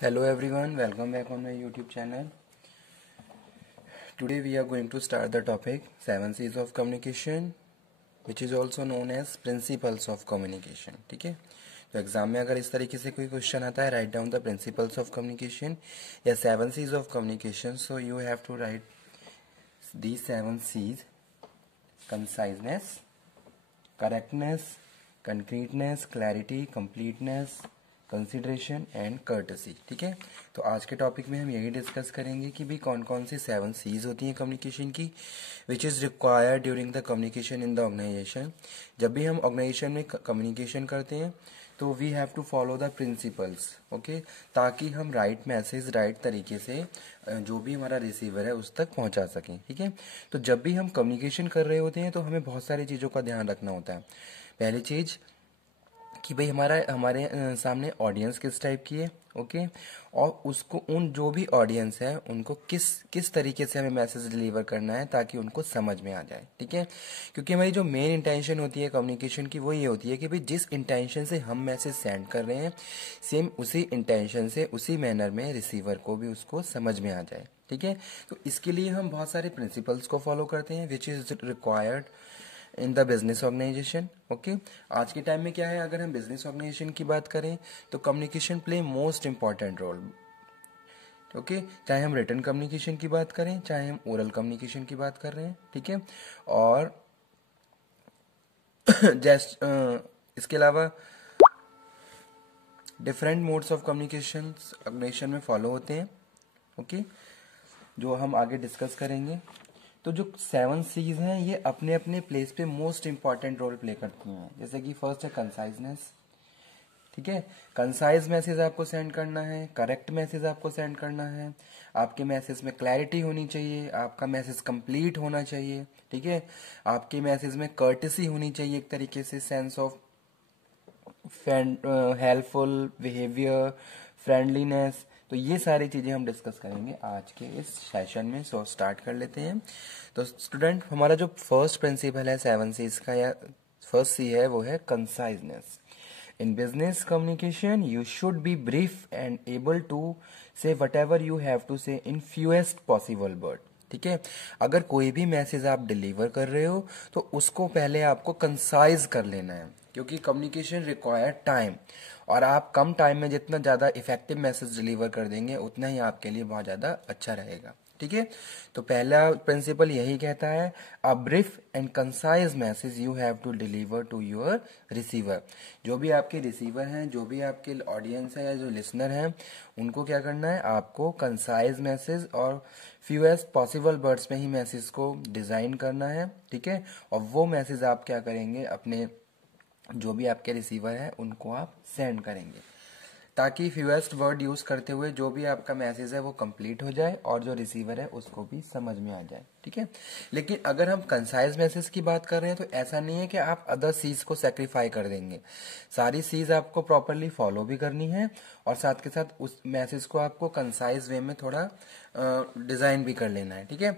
Hello everyone, welcome back on my YouTube channel. Today we are going to start the topic 7 C's of communication, which is also known as principles of communication. ठीक है, तो exam में अगर इस तरीके से कोई question आता है, write down the principles of communication या 7 C's of communication, so you have to write these 7 C's: conciseness, correctness, concreteness, clarity, completeness, consideration and courtesy. ठीक है, तो आज के टॉपिक में हम यही डिस्कस करेंगे कि भाई कौन कौन सी 7 C's होती हैं कम्युनिकेशन की, which is required during the communication in the organisation. जब भी हम ऑर्गेनाइजेशन में कम्युनिकेशन करते हैं तो we have to follow the principles, okay, ताकि हम राइट मैसेज राइट तरीके से जो भी हमारा रिसीवर है उस तक पहुंचा सकें. ठीक है, तो जब भी हम कम्युनिकेशन कर रहे होते हैं तो हमें बहुत सारी चीज़ों का ध्यान रखना होता है. पहली चीज़ कि भाई हमारे सामने ऑडियंस किस टाइप की है, ओके, और उसको उन जो भी ऑडियंस है उनको किस किस तरीके से हमें मैसेज डिलीवर करना है ताकि उनको समझ में आ जाए. ठीक है, क्योंकि हमारी जो मेन इंटेंशन होती है कम्युनिकेशन की वो ये होती है कि भाई जिस इंटेंशन से हम मैसेज सेंड कर रहे हैं सेम उसी इंटेंशन से उसी मैनर में रिसीवर को भी उसको समझ में आ जाए. ठीक है, तो इसके लिए हम बहुत सारे प्रिंसिपल्स को फॉलो करते हैं which is required in the business organisation. Okay, आज के टाइम में क्या है, अगर हम बिजनेस ऑर्गेनाइजेशन की बात करें तो communication play most important role. Okay, चाहे हम रिटन कम्युनिकेशन की बात करें चाहे हम ओरल कम्युनिकेशन की बात कर रहे हैं. ठीक है, और जस्ट इसके अलावा different modes of communication organisation में फॉलो होते हैं. ओके, जो हम आगे डिस्कस करेंगे. तो जो 7 C's हैं ये अपने अपने प्लेस पे मोस्ट इंपॉर्टेंट रोल प्ले करती हैं. जैसे कि फर्स्ट है कंसाइजनेस. ठीक है, कंसाइज मैसेज आपको सेंड करना है, करेक्ट मैसेज आपको सेंड करना है, आपके मैसेज में क्लैरिटी होनी चाहिए, आपका मैसेज कंप्लीट होना चाहिए. ठीक है, आपके मैसेज में कर्टेसी होनी चाहिए, एक तरीके से sense of helpful behaviour, friendliness. तो ये सारी चीज़ें हम डिस्कस करेंगे आज के इस सेशन में. सो स्टार्ट कर लेते हैं. तो स्टूडेंट, हमारा जो फर्स्ट प्रिंसिपल है 7 C's का या फर्स्ट सी है वो है conciseness. In business communication you should be brief and able to say whatever you have to say in fewest possible word. ठीक है, अगर कोई भी मैसेज आप डिलीवर कर रहे हो तो उसको पहले आपको कंसाइज कर लेना है, क्योंकि कम्युनिकेशन रिक्वायर टाइम, और आप कम टाइम में जितना ज़्यादा इफेक्टिव मैसेज डिलीवर कर देंगे उतना ही आपके लिए बहुत ज़्यादा अच्छा रहेगा. ठीक है, तो पहला प्रिंसिपल यही कहता है, a brief and concise message you have to deliver to your receiver. जो भी आपके रिसीवर हैं, जो भी आपके ऑडियंस है या जो लिसनर हैं, उनको क्या करना है, आपको कंसाइज मैसेज और फ्यूएस्ट पॉसिबल वर्ड्स में ही मैसेज को डिजाइन करना है. ठीक है, और वो मैसेज आप क्या करेंगे, अपने जो भी आपके रिसीवर है उनको आप सेंड करेंगे, ताकि फ्यूएस्ट वर्ड यूज करते हुए जो भी आपका मैसेज है वो कंप्लीट हो जाए और जो रिसीवर है उसको भी समझ में आ जाए. ठीक है, लेकिन अगर हम कंसाइज मैसेज की बात कर रहे हैं तो ऐसा नहीं है कि आप अदर सीज को सेक्रीफाई कर देंगे. सारी सीज आपको प्रॉपरली फॉलो भी करनी है और साथ के साथ उस मैसेज को आपको कंसाइज वे में थोड़ा डिजाइन भी कर लेना है. ठीक है,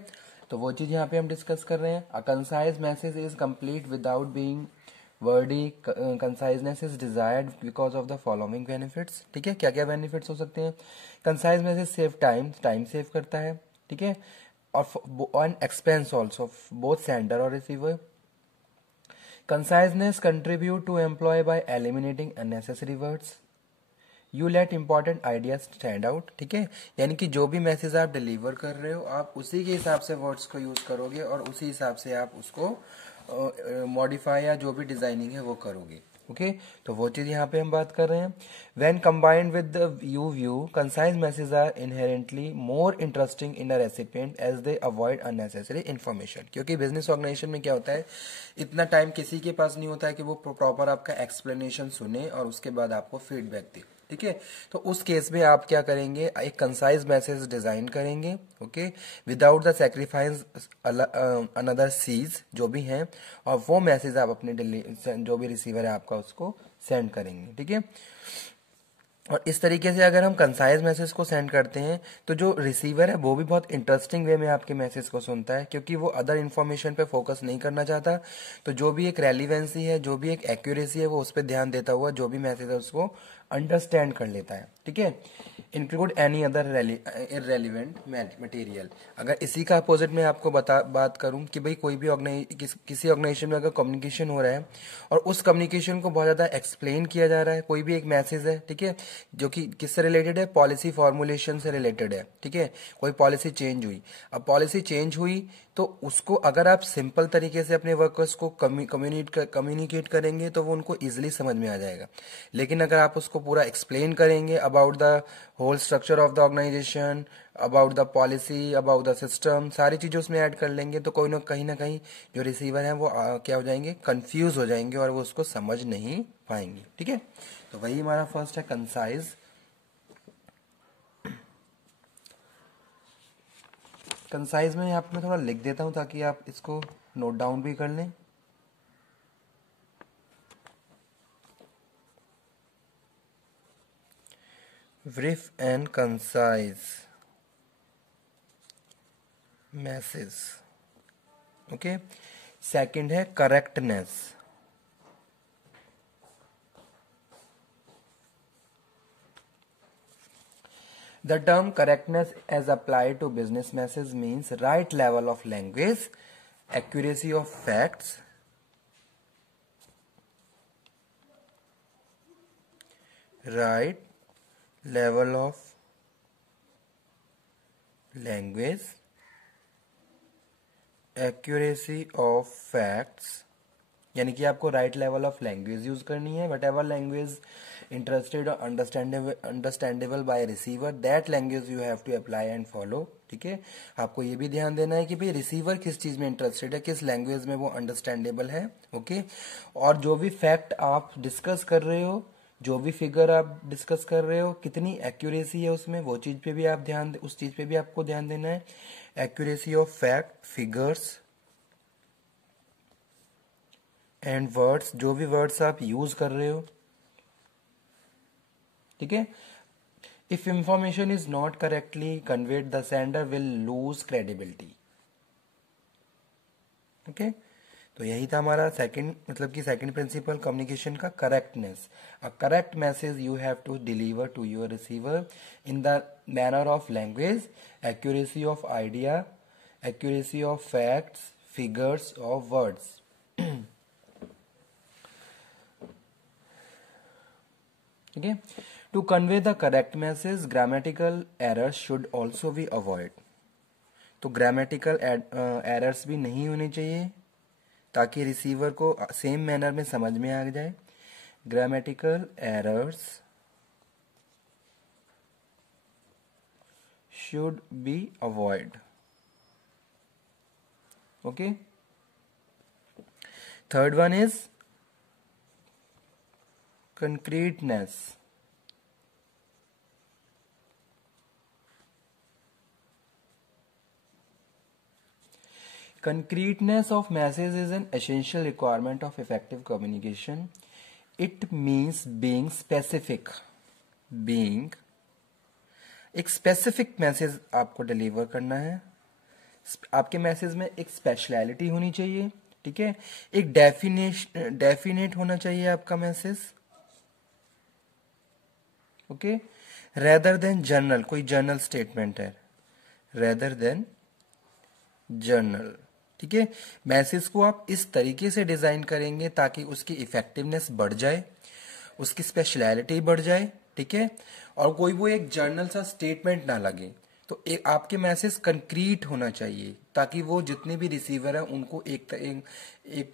तो वो चीज यहाँ पे हम डिस्कस कर रहे हैं. A concise message is complete without being wordy. Conciseness is desired because of the following benefits. ठीक है, क्या क्या बेनिफिट्स हो सकते हैं. Concise message save time save करता है. ठीक है, और on expense also both sender और receiver. Conciseness contribute to employ by eliminating unnecessary words. You let important idea stand out. ठीक है, यानी कि जो भी मैसेज आप डिलीवर कर रहे हो आप उसी के हिसाब से वर्ड्स को यूज करोगे और उसी हिसाब से आप उसको मॉडिफाई या जो भी डिजाइनिंग है वो करोगे. ओके, तो वो चीज यहाँ पे हम बात कर रहे हैं. When combined with the you view, concise message are inherently more interesting in a recipient as they avoid unnecessary information. क्योंकि बिजनेस ऑर्गेनाइजेशन में क्या होता है, इतना टाइम किसी के पास नहीं होता है कि वो प्रॉपर आपका एक्सप्लेनेशन सुने और उसके बाद आपको फीडबैक दे. ठीक है, तो उस केस में आप क्या करेंगे, एक कंसाइज मैसेज डिजाइन करेंगे. Okay, without the sacrifice another Cs जो भी हैं, और वो मैसेज आप अपने जो भी रिसीवर है आपका उसको सेंड करेंगे. ठीक है, और इस तरीके से अगर हम कंसाइज मैसेज को सेंड करते हैं तो जो रिसीवर है वो भी बहुत इंटरेस्टिंग वे में आपके मैसेज को सुनता है, क्योंकि वो अदर इन्फॉर्मेशन पे फोकस नहीं करना चाहता. तो जो भी एक रेलिवेंसी है, जो भी एक एक्यूरेसी है, वो उस पर ध्यान देता हुआ जो भी मैसेज है उसको अंडरस्टैंड कर लेता है. ठीक है, include any other irrelevant material. अगर इसी का अपोजिट में आपको बात करूं कि भाई कोई भी किसी ऑर्गेनाइजेशन में अगर कम्युनिकेशन हो रहा है और उस कम्युनिकेशन को बहुत ज़्यादा एक्सप्लेन किया जा रहा है, कोई भी एक मैसेज है, ठीक है, जो कि किससे रिलेटेड है, पॉलिसी फॉर्मुलेशन से रिलेटेड है, ठीक है, कोई पॉलिसी चेंज हुई। अब पॉलिसी चेंज हुई तो उसको अगर आप सिंपल तरीके से अपने वर्कर्स को कम्युनिकेट करेंगे तो वो उनको इजिली समझ में आ जाएगा। लेकिन अगर आप उसको पूरा एक्सप्लेन करेंगे about the whole structure of the organisation, about the policy, about the system, सारी चीजें उसमें ऐड कर लेंगे तो कोई ना कहीं जो रिसीवर है वो क्या हो जाएंगे, कंफ्यूज हो जाएंगे और वो उसको समझ नहीं पाएंगे। ठीक है, तो वही हमारा फर्स्ट है कंसाइज। कंसाइज में यहाँ पे मैं थोड़ा लिख देता हूं ताकि आप इसको नोट डाउन भी कर लें। Brief and concise message. Okay, second है correctness. The term correctness as applied to business message means right level of language, accuracy of facts, right level of language, accuracy of facts, यानी कि आपको right level of language use करनी है। Whatever language interested और understandable by receiver, that language you have to apply and follow. ठीक है, आपको ये भी ध्यान देना है कि भाई रिसीवर किस चीज में इंटरेस्टेड है, किस लैंग्वेज में वो अंडरस्टैंडेबल है। ओके, और जो भी फैक्ट आप डिस्कस कर रहे हो, जो भी फिगर आप डिस्कस कर रहे हो, कितनी एक्यूरेसी है उसमें, वो चीज पे भी आप उस चीज पे भी आपको ध्यान देना है। Accuracy of fact, figures and words, जो भी वर्ड्स आप यूज कर रहे हो। ठीक है, if information is not correctly conveyed the sender will lose credibility. Okay, तो यही था हमारा सेकंड, मतलब कि सेकंड प्रिंसिपल कम्युनिकेशन का, correctness. A correct message you have to deliver to your receiver in the manner of language, accuracy of idea, accuracy of facts, figures of words. ठीक है, to convey the correct message grammatical errors should also be avoid. तो grammatical errors भी नहीं होने चाहिए ताकि receiver को same manner में समझ में आ जाए। Grammatical errors should be avoid. Okay, third one is concreteness. Concreteness of message is an essential requirement of effective communication. It means being specific. Being एक स्पेसिफिक मैसेज आपको डिलीवर करना है। आपके मैसेज में एक स्पेशलिटी होनी चाहिए। ठीक है, एक डेफिनेट होना चाहिए आपका message. Okay, rather than journal, कोई जर्नल स्टेटमेंट है, रेदर देन जर्नल। ठीक है, मैसेज को आप इस तरीके से डिजाइन करेंगे ताकि उसकी इफेक्टिवनेस बढ़ जाए, उसकी स्पेशलिटी बढ़ जाए। ठीक है, और कोई वो एक जर्नल सा स्टेटमेंट ना लगे। तो एक आपके मैसेज कंक्रीट होना चाहिए ताकि वो जितने भी रिसीवर है उनको एक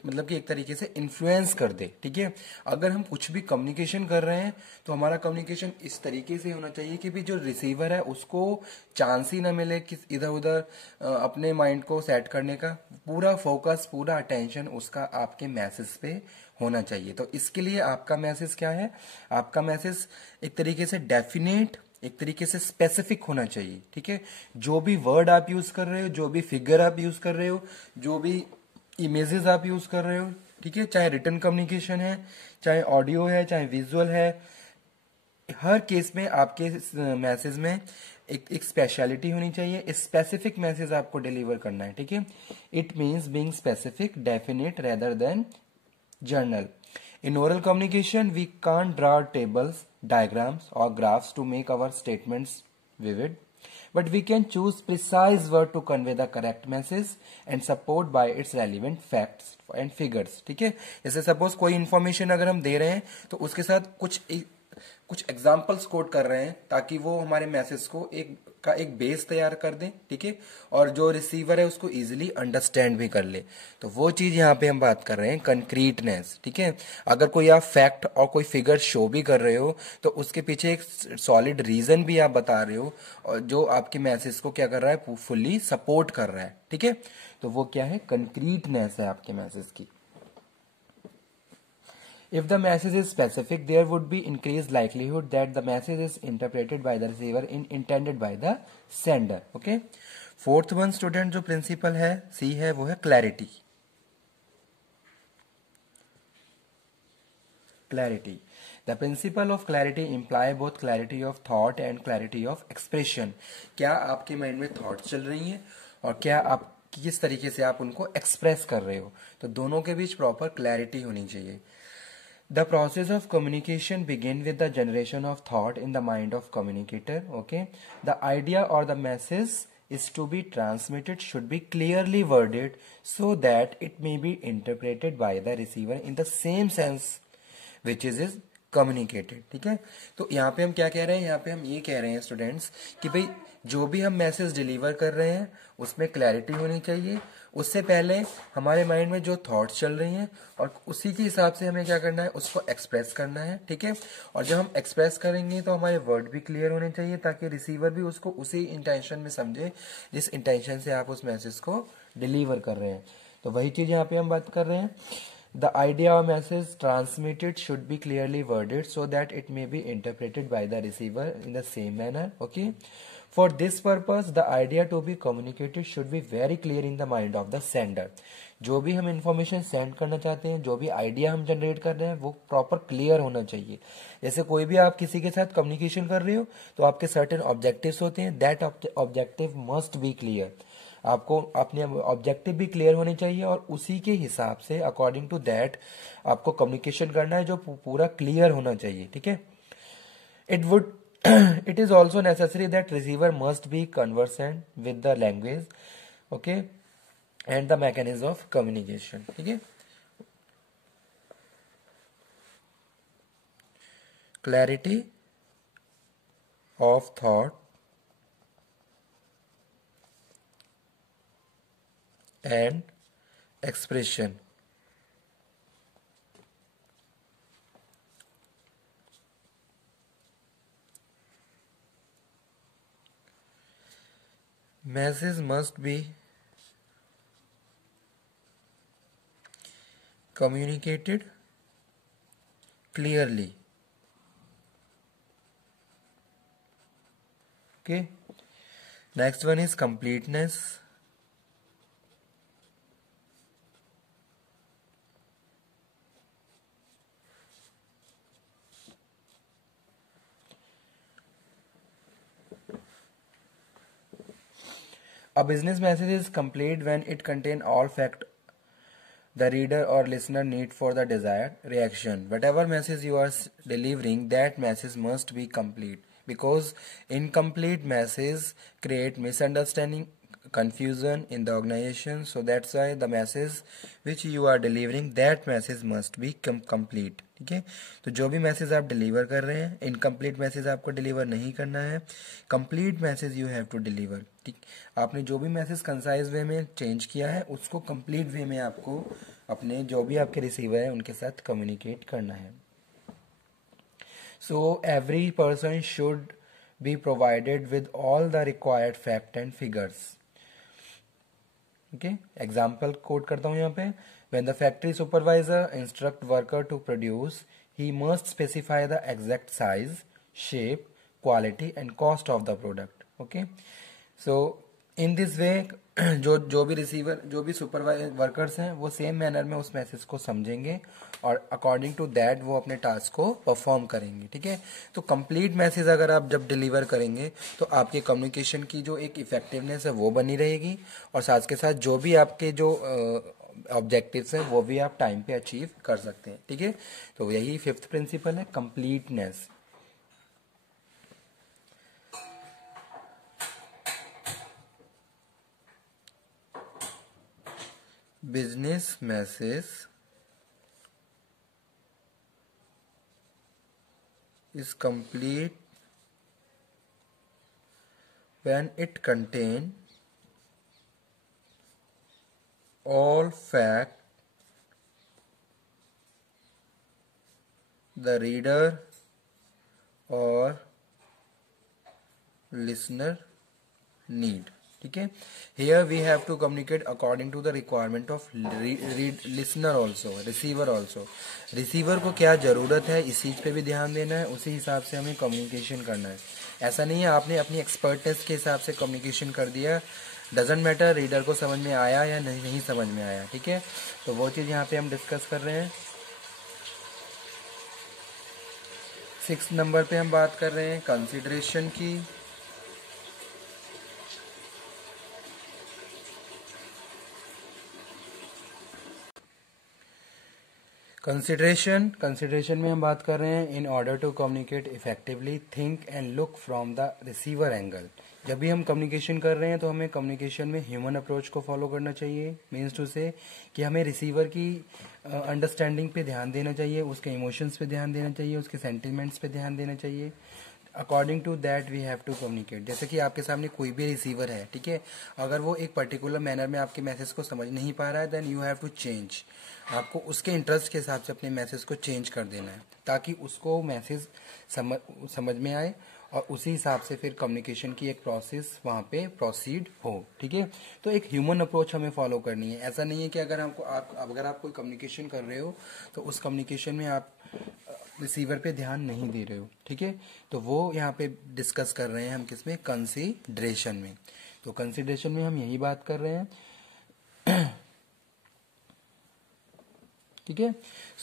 मतलब कि एक तरीके से इन्फ्लुएंस कर दे। ठीक है, अगर हम कुछ भी कम्युनिकेशन कर रहे हैं तो हमारा कम्युनिकेशन इस तरीके से होना चाहिए कि भी जो रिसीवर है उसको चांस ही ना मिले कि इधर उधर अपने माइंड को सेट करने का। पूरा फोकस, पूरा अटेंशन उसका आपके मैसेज पे होना चाहिए। तो इसके लिए आपका मैसेज क्या है, आपका मैसेज एक तरीके से डेफिनेट, एक तरीके से स्पेसिफिक होना चाहिए। ठीक है, जो भी वर्ड आप यूज कर रहे हो, जो भी फिगर आप यूज कर रहे हो, जो भी इमेजेस आप यूज कर रहे हो, ठीक है, चाहे रिटन कम्युनिकेशन है, चाहे ऑडियो है, चाहे विजुअल है, हर केस में आपके मैसेज में एक स्पेशलिटी होनी चाहिए। स्पेसिफिक मैसेज आपको डिलीवर करना है। ठीक है, it means being specific, definite rather than journal. In oral communication, we can't draw tables, diagrams, or graphs to make our statements vivid, but we can choose precise word to convey the correct message and support by its relevant facts and figures. ठीक है, जैसे suppose कोई information अगर हम दे रहे हैं तो उसके साथ कुछ एग्जाम्पल्स कोट कर रहे हैं ताकि वो हमारे मैसेज को एक बेस तैयार कर दें, ठीक है, और जो रिसीवर है उसको इजीली अंडरस्टैंड भी कर ले। तो वो चीज यहाँ पे हम बात कर रहे हैं कंक्रीटनेस, ठीक है। अगर कोई आप फैक्ट और कोई फिगर शो भी कर रहे हो तो उसके पीछे एक सॉलिड रीजन भी आप बता रहे हो और जो आपके मैसेज को क्या कर रहा है, फुल्ली सपोर्ट कर रहा है, ठीक है। तो वो क्या है, कंक्रीटनेस है आपके मैसेज की। If the message is specific, there would be increased likelihood that the message is interpreted by the receiver in intended by the sender. Okay. Fourth one student जो प्रिंसिपल है सी है वो है clarity. Clarity, the principle of clarity imply both clarity of thought and clarity of expression. क्या आपके mind में thought चल रही हैं और क्या आप किस तरीके से आप उनको एक्सप्रेस कर रहे हो, तो दोनों के बीच प्रॉपर क्लैरिटी होनी चाहिए। The process of communication begin with the generation of thought in the mind of communicator. Okay, the idea or the message is to be transmitted should be clearly worded so that it may be interpreted by the receiver in the same sense which is communicated. ठीक है, तो यहाँ पे हम क्या कह रहे हैं, यहाँ पे हम ये कह रहे हैं स्टूडेंट्स कि भाई जो भी हम मैसेज डिलीवर कर रहे हैं उसमें क्लैरिटी होनी चाहिए। उससे पहले हमारे माइंड में जो थॉट्स चल रही हैं और उसी के हिसाब से हमें क्या करना है, उसको एक्सप्रेस करना है, ठीक है। और जब हम एक्सप्रेस करेंगे तो हमारे वर्ड भी क्लियर होने चाहिए ताकि रिसीवर भी उसको उसी इंटेंशन में समझे जिस इंटेंशन से आप उस मैसेज को डिलीवर कर रहे हैं। तो वही चीज यहाँ पे हम बात कर रहे हैं। The idea or message transmitted should be clearly worded so that it may be interpreted by the receiver in the same manner. Okay. For this purpose, the idea to be communicated should be very clear in the mind of the sender. जो भी हम information send करना चाहते हैं, जो भी idea हम generate कर रहे हैं वो प्रॉपर क्लियर होना चाहिए। जैसे कोई भी आप किसी के साथ कम्युनिकेशन कर रहे हो तो आपके सर्टेन ऑब्जेक्टिव्स होते हैं, that objective must be clear. आपको अपने ऑब्जेक्टिव भी क्लियर होने चाहिए और उसी के हिसाब से अकॉर्डिंग टू दैट आपको कम्युनिकेशन करना है जो पूरा क्लियर होना चाहिए, ठीक है। It is also necessary that receiver must B conversant with the language, okay, and the mechanism of communication, ठीक है। Clarity of thought and expression. Message must be communicated clearly. Okay. Next one is completeness. A business message is complete when it contains all fact the reader or listener need for the desired reaction. Whatever message you are delivering, that message must be complete because incomplete message create misunderstanding, confusion in the organization. So that's why the message which you are delivering, that message must be complete. ठीक है, तो जो भी message आप deliver कर रहे हैं, incomplete message आपको डिलीवर नहीं करना है, complete message you have to deliver. ठीक, आपने जो भी मैसेज कंसाइज वे में चेंज किया है उसको कंप्लीट वे में आपको अपने जो भी आपके रिसीवर है उनके साथ कम्युनिकेट करना है। So every person should be provided with all the required fact and figures. Okay, example coat करता हूं यहाँ पे। When the factory supervisor instruct worker to produce, he must specify the exact size, shape, quality and cost of the product. Okay, so in this way जो भी receiver, जो भी supervisor workers हैं वो सेम मैनर में उस message को समझेंगे और अकॉर्डिंग टू दैट वो अपने टास्क को परफॉर्म करेंगे। ठीक है, तो कंप्लीट मैसेज अगर आप जब डिलीवर करेंगे तो आपके कम्युनिकेशन की जो एक इफेक्टिवनेस है वो बनी रहेगी और साथ के साथ जो भी आपके जो ऑब्जेक्टिव्स हैं वो भी आप टाइम पे अचीव कर सकते हैं, ठीक है। तो यही फिफ्थ प्रिंसिपल है, completeness. Business message is complete when it contain all fact the reader or listener need, ठीक है। here we have to communicate according to the requirement of listener also, receiver also। Receiver को क्या ज़रूरत है इस चीज़ पे भी ध्यान देना है, उसी हिसाब से हमें कम्युनिकेशन करना है। ऐसा नहीं है आपने अपनी एक्सपर्टनेस के हिसाब से कम्युनिकेशन कर दिया, डजेंट मैटर रीडर को समझ में आया या नहीं समझ में आया, ठीक है। तो वो चीज़ यहाँ पे हम डिस्कस कर रहे हैं। 6 नंबर पे हम बात कर रहे हैं कंसिडरेशन की। कंसिडरेशन में हम बात कर रहे हैं in order to communicate effectively think and look from the receiver angle. जब भी हम कम्युनिकेशन कर रहे हैं तो हमें कम्युनिकेशन में ह्यूमन अप्रोच को फॉलो करना चाहिए। मीन्स टू से कि हमें रिसीवर की अंडरस्टैंडिंग पे ध्यान देना चाहिए, उसके इमोशंस पे ध्यान देना चाहिए, उसके सेंटिमेंट्स पे ध्यान देना चाहिए। According to that we have to communicate. जैसे कि आपके सामने कोई भी रिसीवर है, ठीक है, अगर वो एक पर्टिकुलर मैनर में आपके मैसेज को समझ नहीं पा रहा है then you have to change. आपको उसके इंटरेस्ट के हिसाब से अपने मैसेज को चेंज कर देना है ताकि उसको मैसेज समझ में आए और उसी हिसाब से फिर कम्युनिकेशन की एक प्रोसेस वहाँ पे प्रोसीड हो, ठीक है। तो एक ह्यूमन अप्रोच हमें फॉलो करनी है। ऐसा नहीं है कि अगर अगर आप कोई कम्युनिकेशन कर रहे हो तो उस कम्युनिकेशन में आप रिसीवर पे ध्यान नहीं दे रहे हो, ठीक है। तो वो यहाँ पे डिस्कस कर रहे हैं हम किसमें, कंसीडरेशन में। तो कंसीडरेशन में हम यही बात कर रहे हैं, ठीक है।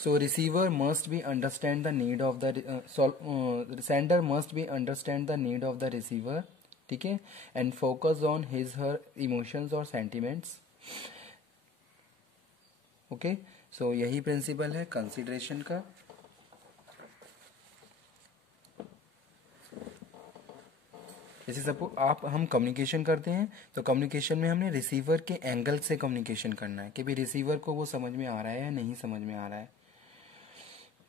So receiver must be understand the need of the sender must be understand the need of the receiver, ठीक है, and focus on his her emotions और सेंटिमेंट्स, ओके। सो यही प्रिंसिपल है कंसीडरेशन का। जैसे सपोज हम कम्युनिकेशन करते हैं तो कम्युनिकेशन में हमने रिसीवर के एंगल से कम्युनिकेशन करना है कि भाई रिसीवर को वो समझ में आ रहा है या नहीं समझ में आ रहा है।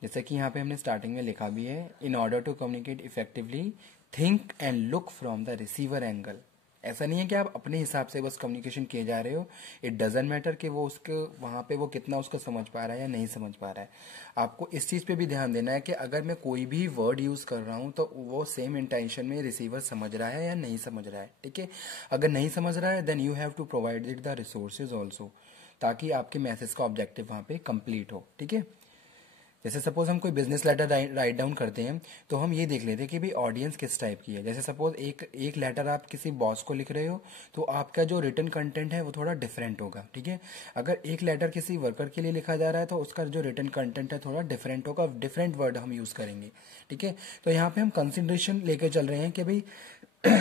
जैसे कि यहाँ पे हमने स्टार्टिंग में लिखा भी है, in order to communicate effectively think and look from the receiver angle. ऐसा नहीं है कि आप अपने हिसाब से बस कम्युनिकेशन किए जा रहे हो, इट डजेंट मैटर कि वो उसके वहाँ पे वो कितना उसको समझ पा रहा है या नहीं समझ पा रहा है। आपको इस चीज़ पे भी ध्यान देना है कि अगर मैं कोई भी वर्ड यूज़ कर रहा हूँ तो वो सेम इंटेंशन में रिसीवर समझ रहा है या नहीं समझ रहा है, ठीक है। अगर नहीं समझ रहा है then you have to provide it the resources also, ताकि आपके मैसेज का ऑब्जेक्टिव वहाँ पे कंप्लीट हो, ठीक है। जैसे सपोज हम कोई बिजनेस लेटर राइट डाउन करते हैं तो हम ये देख लेते हैं कि भाई ऑडियंस किस टाइप की है। जैसे सपोज एक लेटर आप किसी बॉस को लिख रहे हो तो आपका जो रिटन कंटेंट है वो थोड़ा डिफरेंट होगा, ठीक है। अगर एक लेटर किसी वर्कर के लिए लिखा जा रहा है तो उसका जो रिटन कंटेंट है थोड़ा डिफरेंट होगा, डिफरेंट वर्ड हम यूज करेंगे, ठीक है। तो यहाँ पे हम कंसिडरेशन लेके चल रहे हैं कि भाई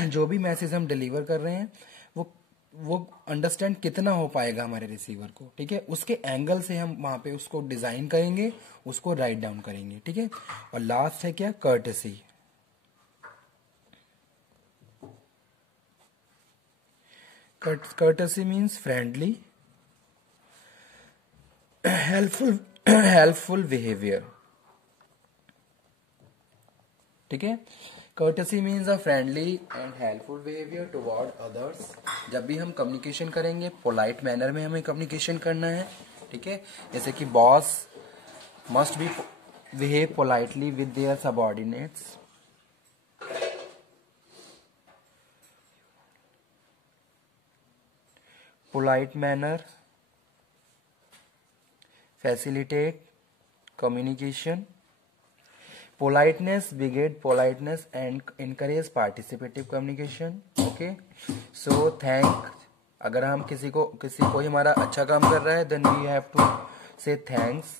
जो भी मैसेज हम डिलीवर कर रहे हैं वो अंडरस्टैंड कितना हो पाएगा हमारे रिसीवर को, ठीक है। उसके एंगल से हम वहां पे उसको डिजाइन करेंगे, उसको राइट डाउन करेंगे, ठीक है। और लास्ट है क्या, courtesy. Courtesy means friendly helpful behaviour, ठीक है। Courtesy means a friendly and helpful behaviour toward others. जब भी हम कम्युनिकेशन करेंगे पोलाइट मैनर में हमें कम्युनिकेशन करना है, ठीक है। जैसे कि boss must be behave politely with their subordinates, polite manner facilitate communication, politeness beget politeness and encourage participative communication, okay। so thank, अगर हम किसी को ही हमारा अच्छा काम कर रहा है then we have to say thanks,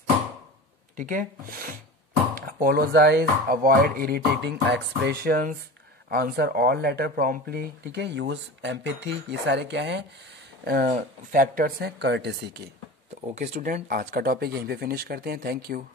ठीक है। apologize, avoid irritating expressions, answer all letter promptly, ठीक है। use empathy, ये सारे क्या है फैक्टर्स हैं कर्टेसी के। तो ओके स्टूडेंट, आज का टॉपिक यहीं पे फिनिश करते हैं। Thank you.